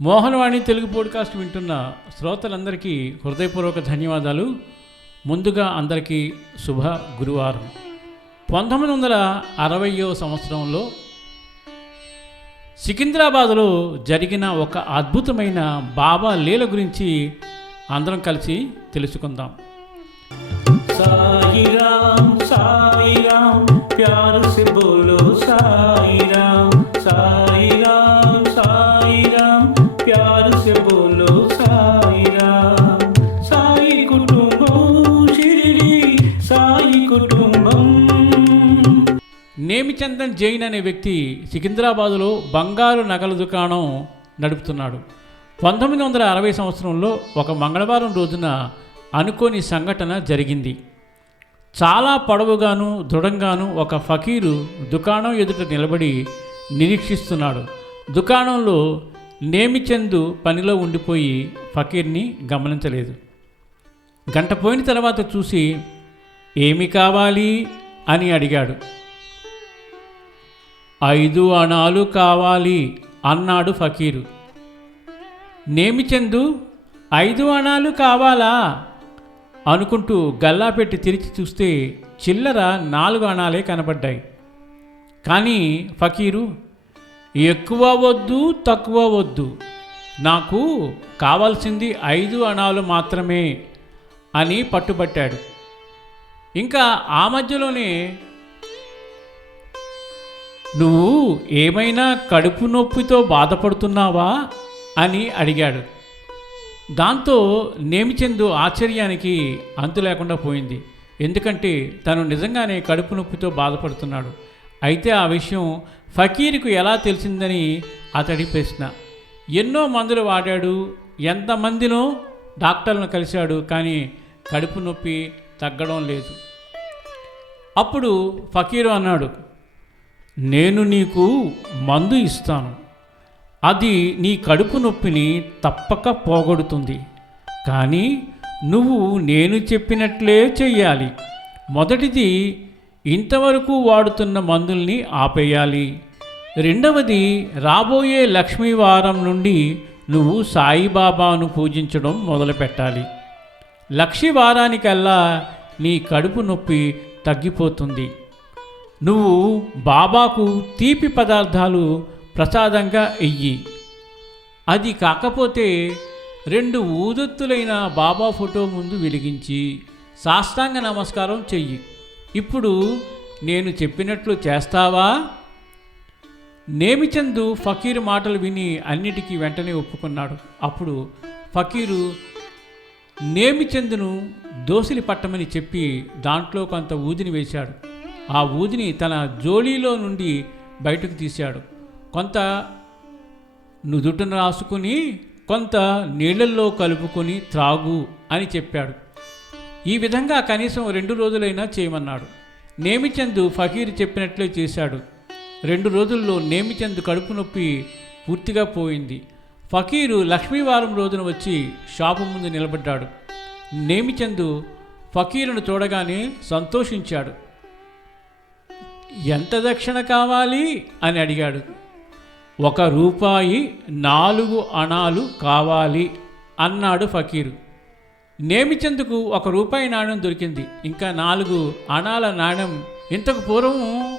Mohanavani Telugu podcast వింటున్న శ్రోతలందరికీ హృదయపూర్వక ధన్యవాదాలు. ముందుగా అందరికీ శుభ గురువారం. పంతొమ్మిది వందల అరవయో సంవత్సరంలో సికింద్రాబాద్లో జరిగిన ఒక అద్భుతమైన బాబా లీల గురించి అందరం కలిసి తెలుసుకుందాం. సాయిరామ్ సాయిరామ్ ప్యారు నేమిచందన్ జైన్ అనే వ్యక్తి సికింద్రాబాదులో బంగారు నగల దుకాణం నడుపుతున్నాడు. పంతొమ్మిది వందల అరవై సంవత్సరంలో ఒక మంగళవారం రోజున అనుకోని సంఘటన జరిగింది. చాలా పొడవుగాను దృఢంగాను ఒక ఫకీరు దుకాణం ఎదుట నిలబడి నిరీక్షిస్తున్నాడు. దుకాణంలో నేమిచందు పనిలో ఉండిపోయి ఫకీర్ని గమనించలేదు. గంట పోయిన తర్వాత చూసి ఏమి కావాలి? అని అడిగాడు. ఐదు అణాలు కావాలి అన్నాడు ఫకీరు. నేమిచందు ఐదు అణాలు కావాలా? అనుకుంటూ గల్లా పెట్టి తెరిచి చూస్తే చిల్లర నాలుగు అణాలే కనబడ్డాయి. కానీ ఫకీరు ఎక్కువ వద్దు తక్కువ వద్దు. నాకు కావాల్సింది ఐదు అణాలు మాత్రమే అని పట్టుబట్టాడు. ఇంకా ఆ మధ్యలోనే నువ్వు ఏమైనా కడుపు నొప్పితో బాధపడుతున్నావా? అని అడిగాడు. దాంతో నేమిచందు ఆశ్చర్యానికి అంతు లేకుండా పోయింది. ఎందుకంటే తను నిజంగానే కడుపు నొప్పితో బాధపడుతున్నాడు. అయితే ఆ విషయం ఫకీర్కు ఎలా తెలిసిందని అతడి ప్రశ్న. ఎన్నో మందులు వాడాడు ఎంతమందినో డాక్టర్లను కలిశాడు కానీ కడుపు నొప్పి తగ్గడం లేదు. అప్పుడు ఫకీరు అన్నాడు నేను నీకు మందు ఇస్తాను. అది నీ కడుపు నొప్పిని తప్పక పోగొడుతుంది. కానీ నువ్వు నేను చెప్పినట్లే చెయ్యాలి. మొదటిది ఇంతవరకు వాడుతున్న మందుల్ని ఆపేయాలి. రెండవది రాబోయే లక్ష్మీవారం నుండి నువ్వు సాయిబాబాను పూజించడం మొదలుపెట్టాలి. లక్ష్మీవారానికల్లా నీ కడుపు నొప్పి తగ్గిపోతుంది. నువ్వు బాబాకు తీపి పదార్థాలు ప్రసాదంగా ఇయ్యి. అది కాకపోతే రెండు ఊదొత్తులైన బాబా ఫోటో ముందు వెలిగించి సాష్టాంగ నమస్కారం చెయ్యి. ఇప్పుడు నేను చెప్పినట్లు చేస్తావా? నేమిచందు ఫకీరు మాటలు విని అన్నిటికీ వెంటనే ఒప్పుకున్నాడు. అప్పుడు ఫకీరు నేమిచందును దోసిలి పట్టమని చెప్పి దాంట్లో కొంత ఊదిని వేశాడు. ఆ ఊదిని తన జోలీలో నుండి బయటకు తీశాడు. కొంత నుదుటను రాసుకుని కొంత నీళ్ళల్లో కలుపుకొని త్రాగు అని చెప్పాడు. ఈ విధంగా కనీసం రెండు రోజులైనా చేయమన్నాడు. నేమిచందు ఫకీర్ చెప్పినట్లే చేశాడు. రెండు రోజుల్లో నేమిచందు కడుపు నొప్పి పూర్తిగా పోయింది. ఫకీరు లక్ష్మీవారం రోజున వచ్చి షాపు ముందు నిలబడ్డాడు. నేమిచందు ఫకీరును చూడగానే సంతోషించాడు. ఎంత దక్షిణ కావాలి అని అడిగాడు. ఒక రూపాయి నాలుగు అణాలు కావాలి అన్నాడు ఫకీరు. నేమిచెందుకు ఒక రూపాయి నాణ్యం దొరికింది. ఇంకా నాలుగు అణాల నాణ్యం ఇంతకు పూర్వం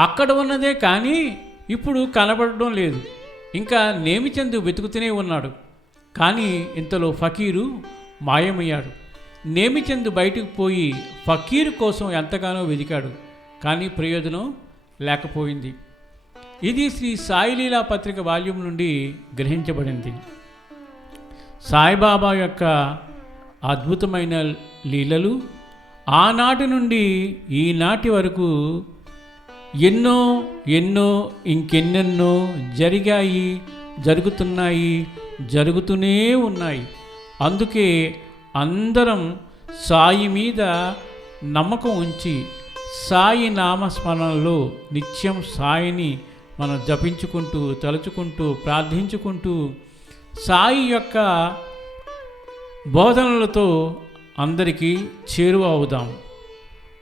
అక్కడ ఉన్నదే కానీ ఇప్పుడు కనబడడం లేదు. ఇంకా నేమిచందు వెతుకుతూనే ఉన్నాడు. కానీ ఇంతలో ఫకీరు మాయమయ్యాడు. నేమిచందు బయటకు పోయి ఫకీరు కోసం ఎంతగానో వెదికాడు కానీ ప్రయోజనం లేకపోయింది. ఇది శ్రీ సాయిలీలా పత్రిక వాల్యూమ్ నుండి గ్రహించబడింది. సాయిబాబా యొక్క అద్భుతమైన లీలలు ఆనాటి నుండి ఈనాటి వరకు ఎన్నో ఎన్నో ఇంకెన్నెన్నో జరిగాయి జరుగుతున్నాయి జరుగుతూనే ఉన్నాయి. అందుకే అందరం సాయి మీద నమ్మకం ఉంచి సాయి నామస్మరణలో నిత్యం సాయిని మనం జపించుకుంటూ తలుచుకుంటూ ప్రార్థించుకుంటూ సాయి యొక్క బోధనలతో అందరికీ చేరువ అవుదాం.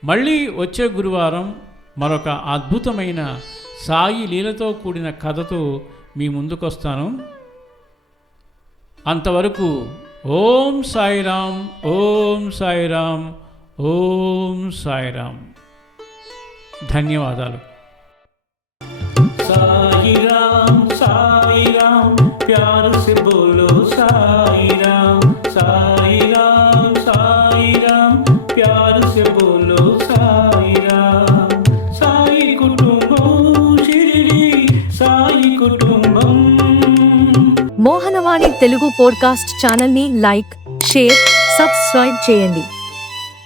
మళ్ళీ వచ్చే గురువారం మరొక అద్భుతమైన సాయి లీలతో కూడిన కథతో మీ ముందుకొస్తాను. అంతవరకు ఓం సాయిరాం ఓం సాయిరాం ఓం సాయిరాం ధన్యవాదాలు. సాయి కుటుంబం సాయి కుటుంబం. మోహనవాణి తెలుగు పోడ్కాస్ట్ ఛానల్ని లైక్ షేర్ సబ్స్క్రైబ్ చేయండి.